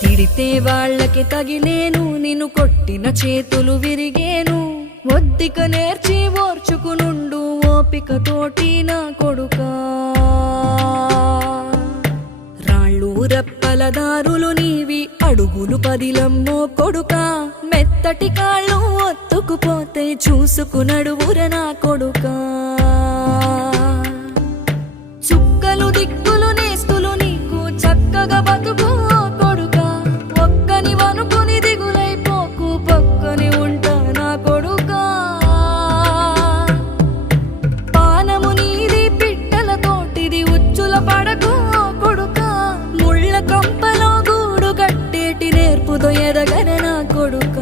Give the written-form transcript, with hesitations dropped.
తిడితే వాళ్ళకి తగిలేను, నిన్ను కొట్టిన చేతులు విరిగేను. ఒద్దిక నేర్చి ఓర్చుకునుండు ఓపికతోటి నా కొడుకా. రాళ్ళు రప్పల దారులు నీవి, అడుగులు పదిలమ్మో కొడుకా. మెత్తటి కాళ్ళు ఒత్తుకుపోతే చూసుకునడువుర నా కొడుకా. చుక్కలు దిక్కులు నేస్తులు నీకు చక్కగా బతుకు కొడుకా. ఒక్కని వనుకుని దిగులైపోకు, పక్కని ఉంటా నా కొడుకా. పానము నీది పిట్టల తోటిది, ఉచ్చుల పడకు కొడుకా. ముళ్ళ కంపలో గూడు కట్టేటి నేర్పుతో ఎదగన నా కొడుకా.